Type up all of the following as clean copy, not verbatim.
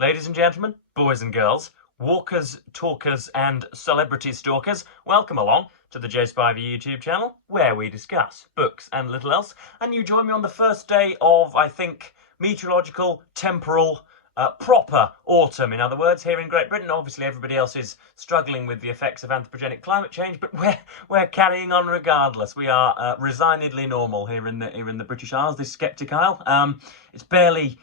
Ladies and gentlemen, boys and girls, walkers, talkers, and celebrity stalkers, welcome along to the J Spivey YouTube channel, where we discuss books and little else. And you join me on the first day of, I think, meteorological, temporal, proper autumn, in other words, here in Great Britain. Obviously, everybody else is struggling with the effects of anthropogenic climate change, but we're carrying on regardless. We are resignedly normal here in the British Isles, this Sceptic Isle. It's barely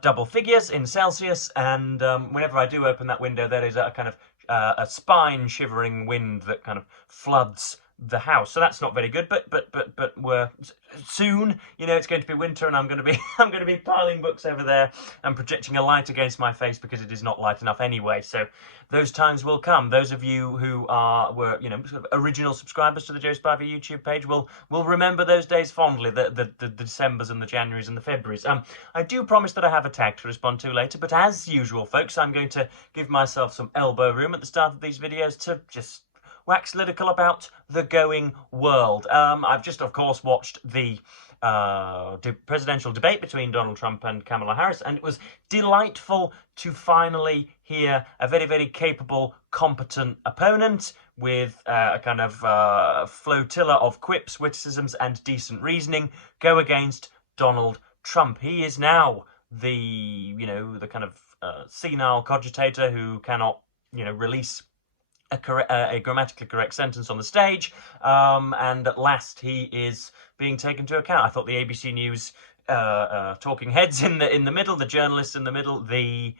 double figures in Celsius, and whenever I do open that window, there is a kind of a spine-shivering wind that kind of floods the house. So that's not very good. But we're soon. You know, it's going to be winter, and I'm going to be piling books over there and projecting a light against my face because it is not light enough anyway. So those times will come. Those of you who were sort of original subscribers to the Joe Spivey YouTube page will remember those days fondly. The Decembers and the Januaries and the Februaries. I do promise that I have a tag to respond to later, but as usual, folks, I'm going to give myself some elbow room at the start of these videos to just wax lyrical about the going world. I've just, of course, watched the presidential debate between Donald Trump and Kamala Harris, and it was delightful to finally hear a very, very capable, competent opponent with a kind of flotilla of quips, witticisms, and decent reasoning go against Donald Trump. He is now the kind of senile cogitator who cannot, release a grammatically correct sentence on the stage, and at last he is being taken into account. I thought the ABC News talking heads in the middle, the journalists in the middle, the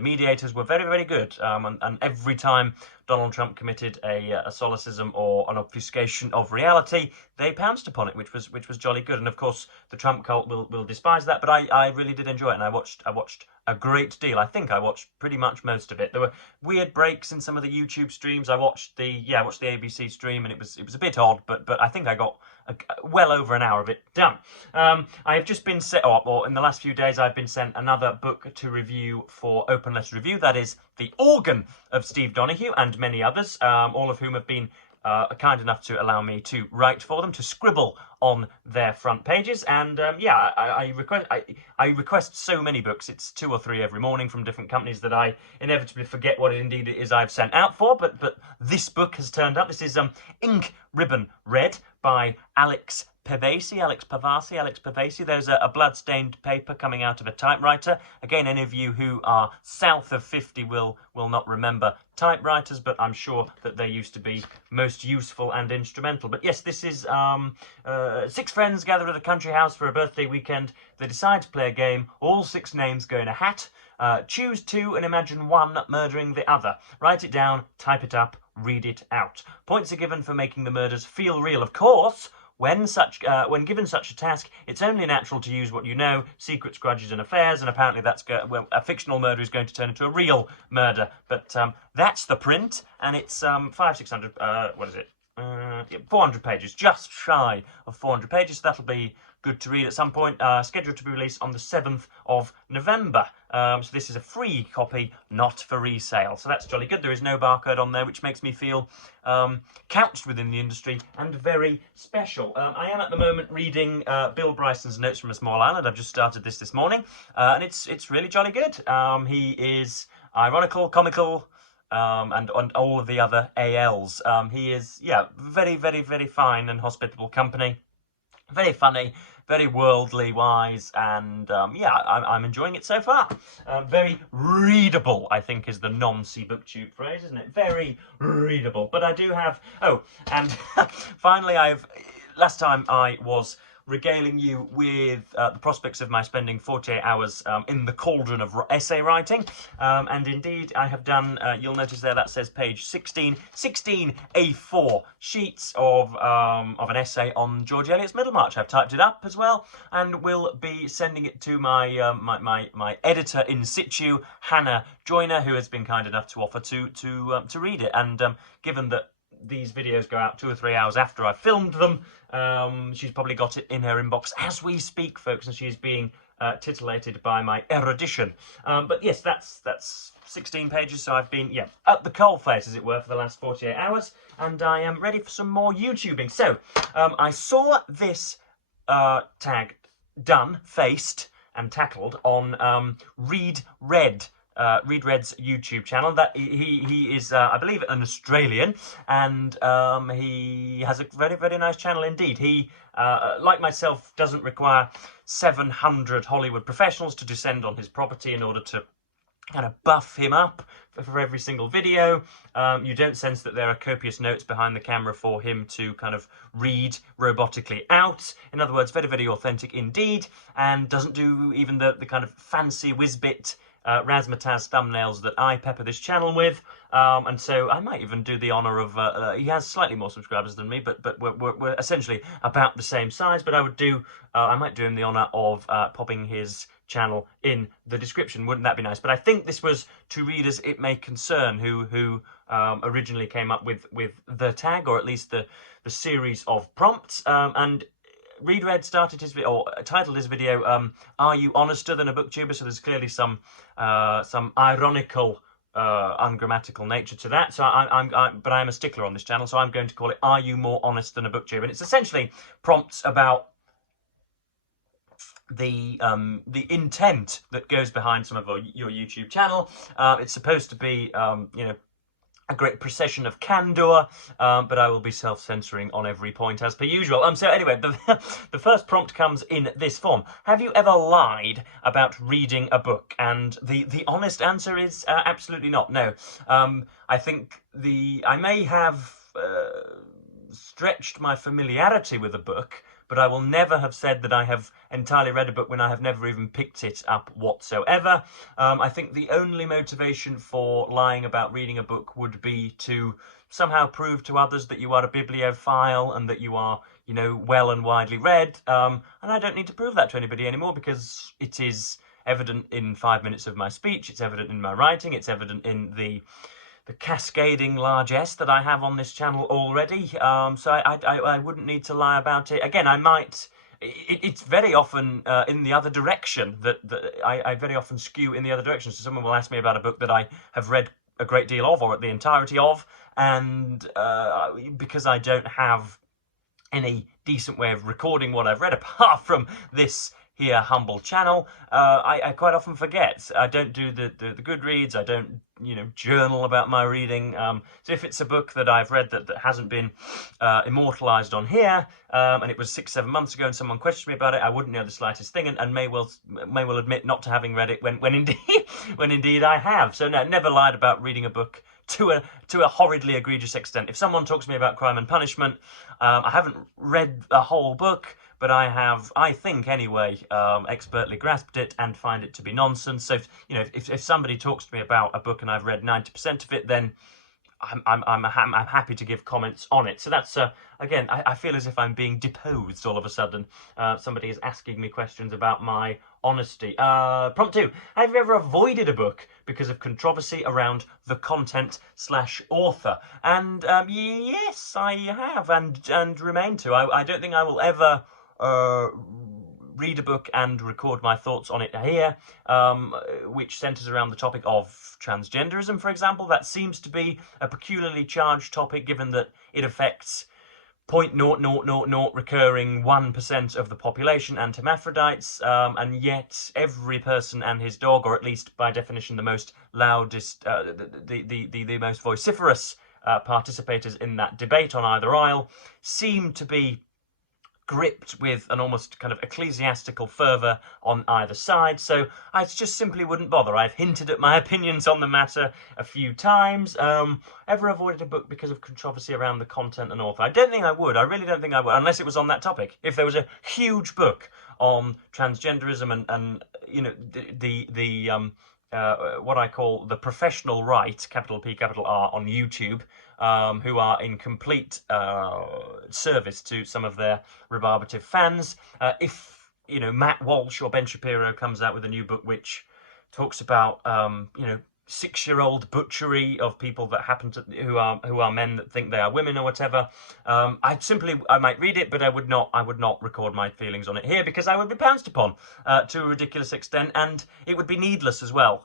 mediators were very, very good, and every time Donald Trump committed a solecism or an obfuscation of reality, they pounced upon it, which was jolly good. And of course, the Trump cult will despise that, but I really did enjoy it, and I watched a great deal. I think I watched pretty much most of it. There were weird breaks in some of the YouTube streams. I watched the ABC stream, and it was a bit odd, but I think I got well over an hour of it done. I have just been set up, or in the last few days, I've been sent another book to review for Open Letter Review. That is The Organ of Steve Donoghue and many others, all of whom have been kind enough to allow me to write for them, to scribble on their front pages. And I request so many books. It's 2 or 3 every morning from different companies that I inevitably forget what it indeed is I've sent out for. But this book has turned up. This is Ink Ribbon Red by Alex Pavasi. There's a blood-stained paper coming out of a typewriter. Again, any of you who are south of 50 will not remember typewriters, but I'm sure that they used to be most useful and instrumental. But yes, this is 6 friends gather at a country house for a birthday weekend. They decide to play a game. All 6 names go in a hat. Choose 2 and imagine one murdering the other. Write it down, type it up, read it out. Points are given for making the murders feel real, of course. When given such a task, it's only natural to use what you know, secrets, grudges, and affairs, and apparently that's a fictional murder is going to turn into a real murder. But that's the print, and it's 600, 400 pages, just shy of 400 pages, so that'll be good to read at some point. Scheduled to be released on the 7th of November. So this is a free copy, not for resale. So that's jolly good. There is no barcode on there, which makes me feel couched within the industry and very special. I am at the moment reading Bill Bryson's Notes from a Small Island. I've just started this morning, and it's really jolly good. He is ironical, comical, and on all of the other ALs. He is, very, very, very fine and hospitable company. Very funny, very worldly wise, and I'm enjoying it so far. Very readable, I think, is the non-C Booktube phrase, isn't it? Very readable. But I do have... Oh, and finally, last time I was regaling you with the prospects of my spending 48 hours in the cauldron of essay writing. And indeed, I have done, you'll notice there that says page 16 A4 sheets of an essay on George Eliot's Middlemarch. I've typed it up as well, and will be sending it to my my editor in situ, Hannah Joyner, who has been kind enough to offer to read it. And given that these videos go out 2 or 3 hours after I've filmed them, she's probably got it in her inbox as we speak, folks, and she's being titillated by my erudition. But yes, that's 16 pages, so I've been, at the coalface, as it were, for the last 48 hours, and I am ready for some more YouTubing. So, I saw this tag done, faced, and tackled on Read Red's YouTube channel. That he is, I believe, an Australian, and he has a very, very nice channel indeed. He, like myself, doesn't require 700 Hollywood professionals to descend on his property in order to kind of buff him up for every single video. You don't sense that there are copious notes behind the camera for him to kind of read robotically out. In other words, very, very authentic indeed, and doesn't do even the kind of fancy whiz-bit razzmatazz thumbnails that I pepper this channel with. And so I might even do the honour of, he has slightly more subscribers than me, but we're essentially about the same size, but I might do him the honour of popping his channel in the description. Wouldn't that be nice? But I think this was to readers it may concern who originally came up with the tag, or at least the series of prompts. And Read Red started his video, or titled his video, "Are You Honester Than a Booktuber?" So there's clearly some ironical, ungrammatical nature to that. So but I'm a stickler on this channel, so I'm going to call it "Are You More Honest Than a Booktuber?" And it's essentially prompts about the intent that goes behind some of your YouTube channel. It's supposed to be, you know, a great procession of candor, but I will be self-censoring on every point as per usual. So anyway, the first prompt comes in this form. Have you ever lied about reading a book? And the honest answer is absolutely not. No. I think I may have stretched my familiarity with a book, but I will never have said that I have entirely read a book when I have never even picked it up whatsoever. I think the only motivation for lying about reading a book would be to somehow prove to others that you are a bibliophile and that you are, you know, well and widely read. And I don't need to prove that to anybody anymore, because it is evident in 5 minutes of my speech, it's evident in my writing, it's evident in the cascading largesse that I have on this channel already. So I wouldn't need to lie about it. Again, I might. It's very often in the other direction that I very often skew in the other direction. So someone will ask me about a book that I have read a great deal of, or the entirety of, and because I don't have any decent way of recording what I've read apart from this here humble channel, I quite often forget. I don't do the Goodreads, I don't, you know, journal about my reading. So if it's a book that I've read that hasn't been immortalised on here, and it was 6-7 months ago and someone questioned me about it, I wouldn't know the slightest thing, and may well admit not to having read it when indeed I have. So no, never lied about reading a book to a horridly egregious extent. If someone talks to me about Crime and Punishment, I haven't read a whole book, but I have, I think anyway, expertly grasped it and find it to be nonsense. So if somebody talks to me about a book and I've read 90% of it, then I'm happy to give comments on it. So that's again, I feel as if I'm being deposed all of a sudden. Somebody is asking me questions about my honesty. Prompt 2: have you ever avoided a book because of controversy around the content/author? And yes, I have, and remain to. I don't think I will ever read a book and record my thoughts on it here, which centres around the topic of transgenderism, for example. That seems to be a peculiarly charged topic, given that it affects 0.0000 recurring 1% of the population and hermaphrodites, and yet every person and his dog, or at least by definition the most loudest, the most vociferous participators in that debate on either aisle, seem to be gripped with an almost kind of ecclesiastical fervour on either side. So I just simply wouldn't bother. I've hinted at my opinions on the matter a few times. Ever avoided a book because of controversy around the content and author? I don't think I would. I really don't think I would, unless it was on that topic. If there was a huge book on transgenderism and you know, what I call the professional right, capital P, capital R, on YouTube, who are in complete service to some of their rebarbative fans. If, you know, Matt Walsh or Ben Shapiro comes out with a new book which talks about, you know, 6-year-old butchery of people that happen to who are men that think they are women or whatever, I might read it, but I would not record my feelings on it here, because I would be pounced upon to a ridiculous extent, and it would be needless as well.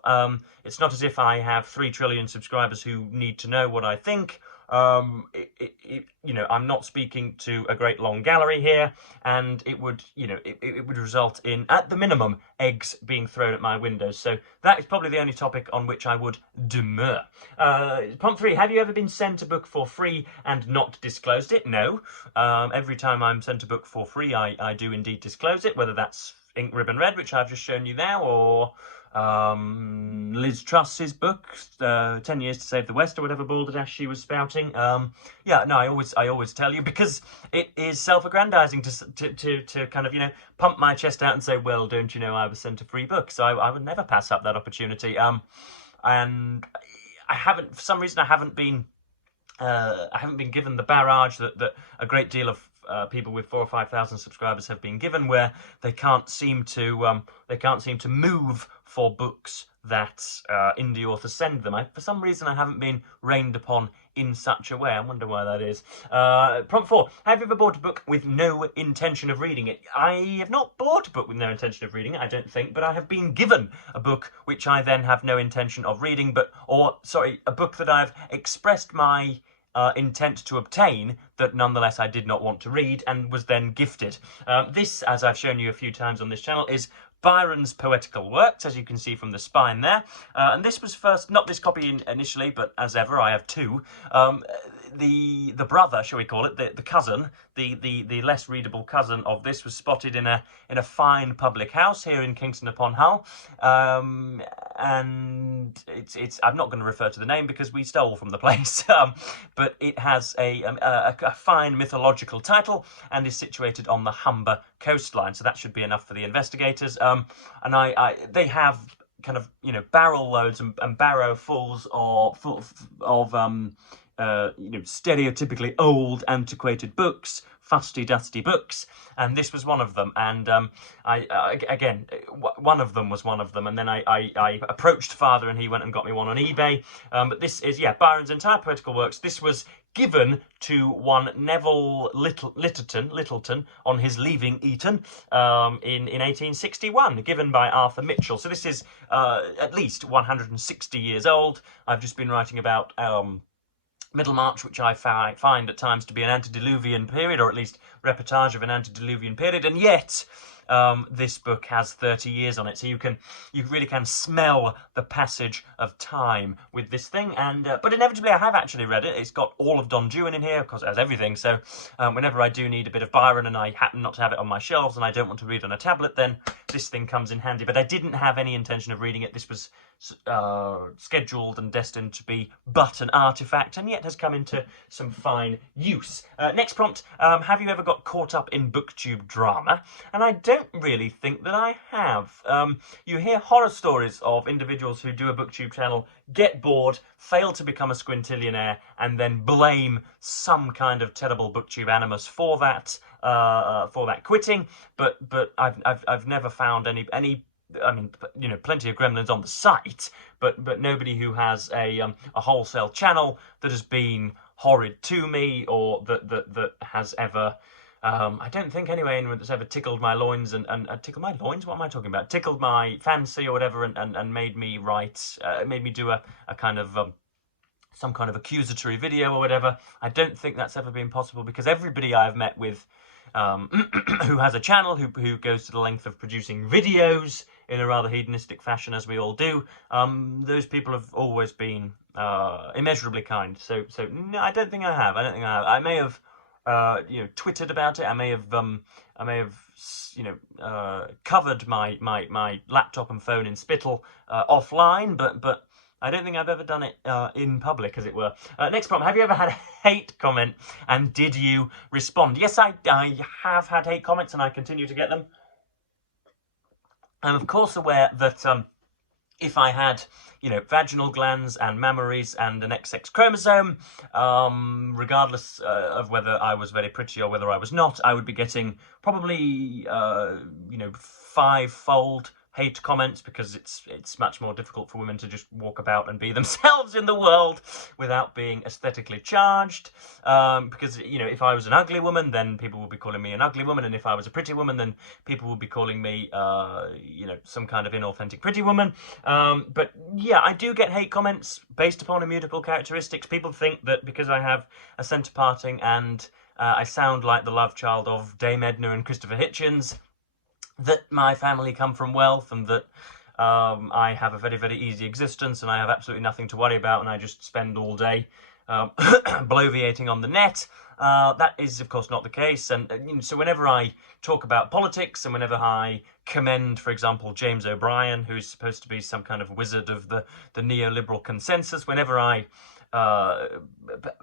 It's not as if I have 3 trillion subscribers who need to know what I think. you know, I'm not speaking to a great long gallery here, and it would, you know, it would result in, at the minimum, eggs being thrown at my windows. So that is probably the only topic on which I would demur. Prompt 3, have you ever been sent a book for free and not disclosed it? No. Every time I'm sent a book for free, I do indeed disclose it, whether that's Ink Ribbon Red, which I've just shown you now, or Liz Truss's book, 10 Years to Save the West, or whatever balderdash she was spouting. Yeah, no, I always tell you, because it is self-aggrandizing to kind of, you know, pump my chest out and say, well, don't you know I was sent a free book? So I would never pass up that opportunity. And I haven't, for some reason, I haven't been given the barrage that a great deal of people with 4,000 or 5,000 subscribers have been given, where they can't seem to move for books that indie authors send them. For some reason, I haven't been rained upon in such a way. I wonder why that is. Prompt 4, have you ever bought a book with no intention of reading it? I have not bought a book with no intention of reading it, I don't think, but I have been given a book which I then have no intention of reading, a book that I've expressed my intent to obtain that nonetheless I did not want to read, and was then gifted. This, as I've shown you a few times on this channel, is Byron's Poetical Works, as you can see from the spine there. And this was first, not this copy initially, but as ever, I have two. The brother, shall we call it, the cousin, the less readable cousin of this, was spotted in a fine public house here in Kingston upon Hull, and it's I'm not going to refer to the name because we stole from the place, but it has a fine mythological title and is situated on the Humber coastline, so that should be enough for the investigators. And they have kind of, you know, barrel loads and barrowfuls of you know, stereotypically old, antiquated books, fusty, dusty books, and this was one of them. And again, one of them was one of them, and then I approached Father, and he went and got me one on eBay. But this is, yeah, Byron's entire poetical works. This was given to one Neville Littleton on his leaving Eton in 1861, given by Arthur Mitchell. So this is at least 160 years old. I've just been writing about Middlemarch, which I find at times to be an antediluvian period, or at least reportage of an antediluvian period, and yet this book has 30 years on it, so you really can smell the passage of time with this thing. And but inevitably I have actually read it. It's got all of Don Juan in here, of course it has everything, so whenever I do need a bit of Byron and I happen not to have it on my shelves and I don't want to read on a tablet, then this thing comes in handy. But I didn't have any intention of reading it. This was scheduled and destined to be but an artifact, and yet has come into some fine use. Next prompt, have you ever got caught up in booktube drama? And I don't really think that I have. You hear horror stories of individuals who do a booktube channel, get bored, fail to become a squintillionaire, and then blame some kind of terrible booktube animus for that quitting. But I've never found any. I mean, you know, plenty of gremlins on the site, but nobody who has a wholesale channel that has been horrid to me, or that has ever, I don't think anyway, anyone that's ever tickled my loins and tickled my loins. What am I talking about? Tickled my fancy or whatever, and made me write, made me do a kind of some kind of accusatory video or whatever. I don't think that's ever been possible, because everybody I've met with who has a channel, who goes to the length of producing videos in a rather hedonistic fashion, as we all do, those people have always been immeasurably kind. So no, I don't think I have. I may have you know, twittered about it. I may have you know, covered my laptop and phone in spittle offline, but I don't think I've ever done it in public, as it were. Next problem, have you ever had a hate comment, and did you respond? Yes, I have had hate comments, and I continue to get them. I'm of course aware that if I had, you know, vaginal glands and mammaries and an XX chromosome, regardless of whether I was very pretty or whether I was not, I would be getting probably, you know, 5-fold hate comments, because it's much more difficult for women to just walk about and be themselves in the world without being aesthetically charged. Because, you know, if I was an ugly woman, then people would be calling me an ugly woman, and if I was a pretty woman, then people would be calling me, you know, some kind of inauthentic pretty woman. But yeah, I do get hate comments based upon immutable characteristics. People think that because I have a centre parting and I sound like the love child of Dame Edna and Christopher Hitchens, that my family come from wealth, and that I have a very, very easy existence, and I have absolutely nothing to worry about, and I just spend all day bloviating on the net. That is, of course, not the case. And you know, so whenever I talk about politics, and whenever I commend, for example, James O'Brien, who's supposed to be some kind of wizard of the neoliberal consensus, whenever I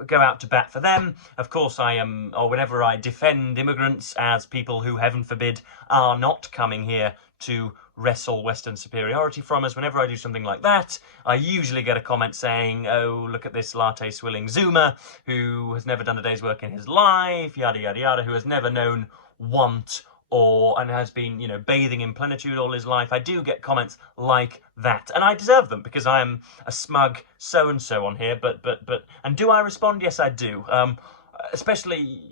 go out to bat for them, of course I am, or whenever I defend immigrants as people who, heaven forbid, are not coming here to wrestle Western superiority from us, whenever I do something like that, I usually get a comment saying, oh, look at this latte-swilling Zoomer who has never done a day's work in his life, yada, yada, yada, who has never known want and has been, you know, bathing in plenitude all his life. I do get comments like that, and I deserve them, because I am a smug so-and-so on here, and do I respond? Yes, I do. Especially,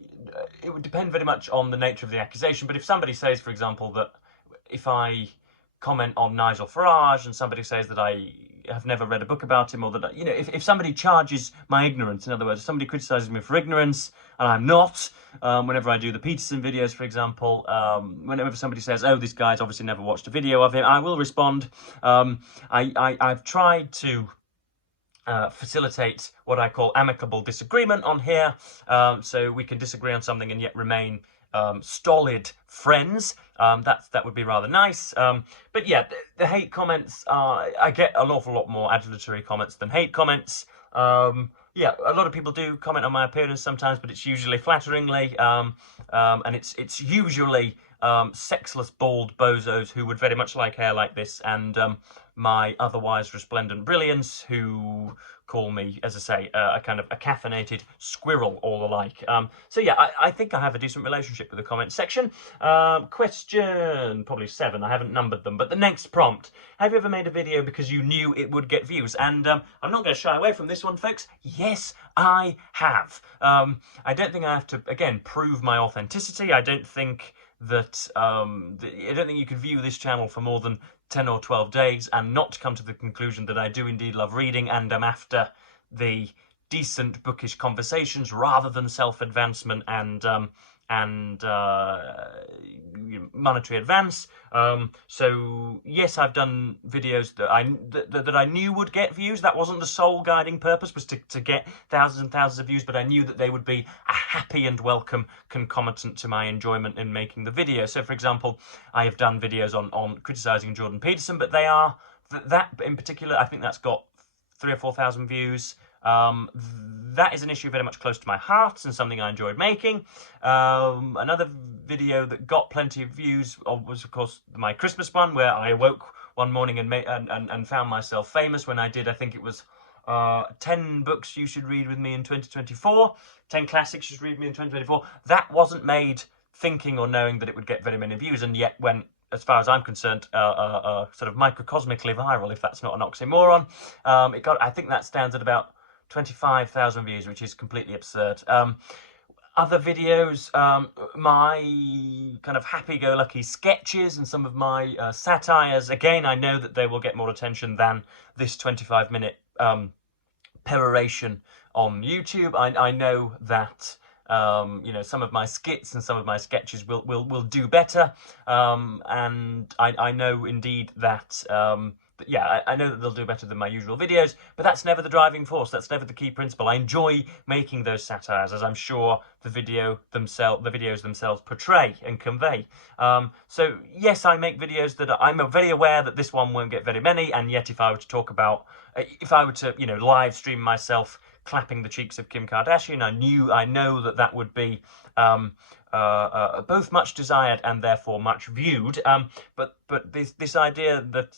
it would depend very much on the nature of the accusation, but if somebody says, for example, that if I comment on Nigel Farage and somebody says that I have never read a book about him, or that, you know, if somebody charges my ignorance, in other words, if somebody criticises me for ignorance and I'm not, whenever I do the Peterson videos, for example, whenever somebody says, oh, this guy's obviously never watched a video of him, I will respond. I've tried to facilitate what I call amicable disagreement on here, so we can disagree on something and yet remain stolid friends. That would be rather nice. But yeah, the hate comments, I get an awful lot more adulatory comments than hate comments. Yeah, a lot of people do comment on my appearance sometimes, but it's usually flatteringly, and it's usually sexless bald bozos who would very much like hair like this, and my otherwise resplendent brilliance, who call me, as I say, a kind of a caffeinated squirrel or the like. So yeah, I think I have a decent relationship with the comment section. Question probably 7, I haven't numbered them, but the next prompt: have you ever made a video because you knew it would get views? And I'm not going to shy away from this one, folks. Yes, I have. I don't think I have to, again, prove my authenticity. I don't think that I don't think you could view this channel for more than 10 or 12 days and not come to the conclusion that I do indeed love reading and am after the decent bookish conversations rather than self-advancement and monetary advance. So yes, I've done videos that I knew would get views. That wasn't the sole guiding purpose, was to get thousands and thousands of views, but I knew that they would be a happy and welcome concomitant to my enjoyment in making the video. So for example, I have done videos on criticising Jordan Peterson, but they are, that in particular, I think that's got 3,000 or 4,000 views. That is an issue very much close to my heart and something I enjoyed making. Another video that got plenty of views was, of course, my Christmas one, where I awoke one morning and found myself famous when I did, I think it was 10 books you should read with me in 2024, 10 classics you should read with me in 2024. That wasn't made thinking or knowing that it would get very many views, and yet went, as far as I'm concerned, sort of microcosmically viral, if that's not an oxymoron. It got, I think that stands at about 25,000 views, which is completely absurd. Other videos, my kind of happy-go-lucky sketches and some of my satires, again, I know that they will get more attention than this 25-minute peroration on YouTube. I know that you know, some of my skits and some of my sketches will do better, and I know indeed that yeah, I know that they'll do better than my usual videos, but that's never the driving force. That's never the key principle. I enjoy making those satires, as I'm sure the videos themselves portray and convey. So yes, I make videos that I'm very aware that this one won't get very many, and yet if I were to talk about, if I were to, you know, live stream myself clapping the cheeks of Kim Kardashian, I know that that would be both much desired and therefore much viewed. But this idea that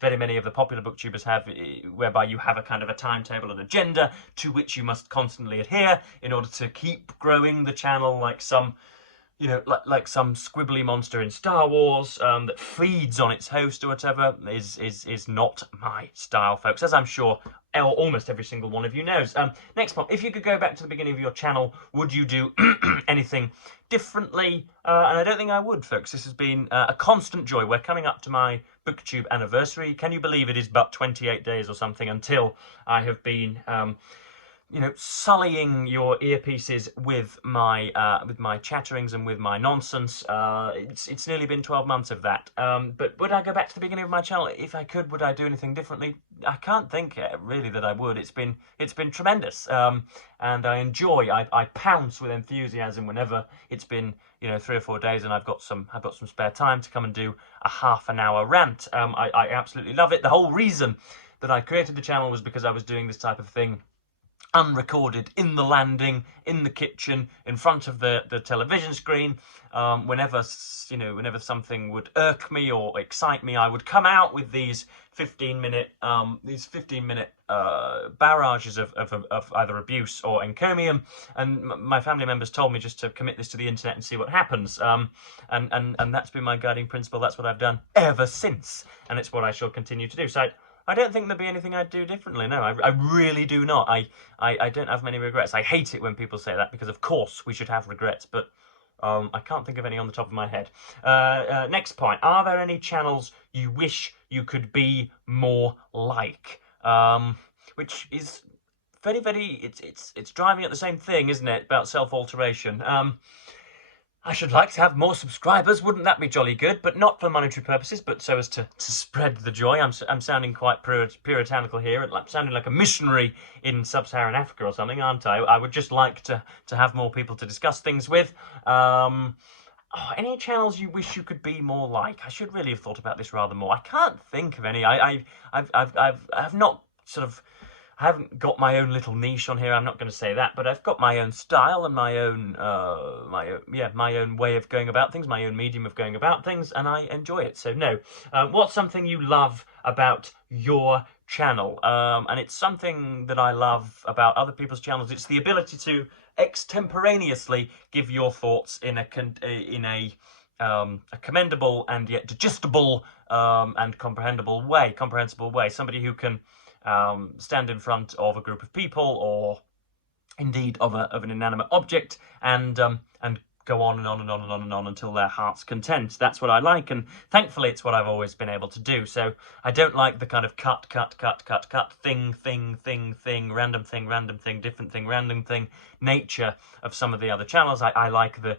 very many of the popular booktubers have, whereby you have a kind of a timetable and agenda to which you must constantly adhere in order to keep growing the channel, like some, you know, like some squibbly monster in Star Wars that feeds on its host or whatever is not my style, folks, as I'm sure almost every single one of you knows. Next point, if you could go back to the beginning of your channel, would you do anything differently? And I don't think I would, folks. This has been a constant joy. We're coming up to my Booktube anniversary. Can you believe it is but 28 days or something until I have been you know, sullying your earpieces with my chatterings and with my nonsense. It's nearly been 12 months of that. But would I go back to the beginning of my channel? If I could, would I do anything differently? I can't think really that I would. It's been tremendous, and I enjoy. I pounce with enthusiasm whenever it's been, you know, 3 or 4 days and I've got some spare time to come and do a half-an-hour rant. I absolutely love it. The whole reason that I created the channel was because I was doing this type of thing unrecorded in the landing, in the kitchen, in front of the television screen. Whenever something would irk me or excite me, I would come out with these 15-minute barrages of either abuse or encomium, and my family members told me just to commit this to the internet and see what happens. And that's been my guiding principle. That's what I've done ever since, and it's what I shall continue to do. So I don't think there'd be anything I'd do differently. No, I really do not. I don't have many regrets. I hate it when people say that, because of course we should have regrets, but I can't think of any on the top of my head. Next point. Are there any channels you wish you could be more like? Which is very, very, it's driving at the same thing, isn't it? About self-alteration. I should like to have more subscribers, wouldn't that be jolly good? But not for monetary purposes, but so as to spread the joy. I'm sounding quite puritanical here, and I'm sounding like a missionary in sub-Saharan Africa or something, aren't I? I would just like to have more people to discuss things with. Any channels you wish you could be more like? I should really have thought about this rather more. I can't think of any. I've not sort of. I haven't got my own little niche on here. I'm not going to say that, but I've got my own style and my own way of going about things, my own medium of going about things, and I enjoy it. So no. What's something you love about your channel? And it's something that I love about other people's channels. It's the ability to extemporaneously give your thoughts in a commendable and yet digestible and comprehensible way. Somebody who can stand in front of a group of people, or indeed of an inanimate object, and go on and on and on and on and on until their heart's content. That's what I like, and thankfully it's what I've always been able to do. So I don't like the kind of cut, thing, random thing, different thing, random thing nature of some of the other channels. I like the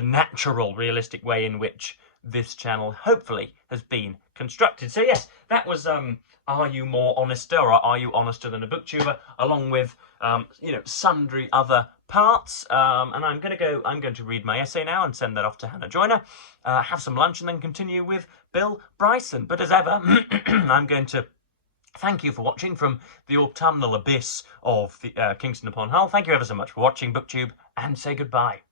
natural, realistic way in which this channel hopefully has been constructed. So yes, that was Are You More Honester, or Are You Honester Than a Booktuber, along with sundry other parts. And I'm going to read my essay now and send that off to Hannah Joyner, have some lunch, and then continue with Bill Bryson. But as ever, I'm going to thank you for watching from the autumnal abyss of Kingston upon Hull. Thank you ever so much for watching Booktube, and say goodbye.